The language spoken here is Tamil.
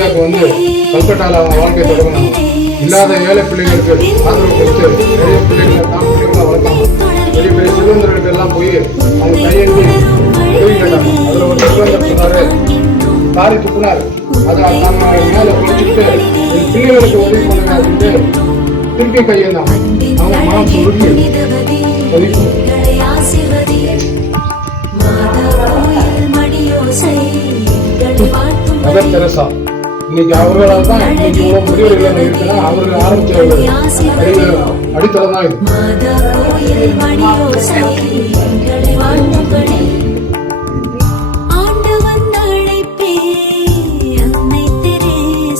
இந்தியாவுக்கு வந்து கல்கட்டாவில் அவங்க வாழ்க்கையை தொடங்கினாங்க. இல்லாத ஏழை பிள்ளைங்களுக்கு ஆதரவு கொடுத்து நிறைய பிள்ளைங்களை தான் பிள்ளைங்களா வளர்த்தாங்க. பெரிய பெரிய செல்வந்தர்களுக்கு எல்லாம் போய் அவங்க கையெழுதி உதவி கேட்டாங்க. அதில் ஒரு செல்வந்தர் சொன்னாரு, காரி துப்புனார், அதை நம்ம மேலே குடிச்சுட்டு என் பிள்ளைகளுக்கு உதவி பண்ணுங்க அப்படின்ட்டு திருப்பி கையெழுந்தாங்க. அவங்க மனம் சுருக்கி மதர் தெரசா இன்னைக்கு அவர்களால் தான் இன்னைக்கு இவ்வளவு முடிவுகள் இருக்குன்னா அவர்கள் ஆரம்பிச்ச அடித்தளம் தான் இது.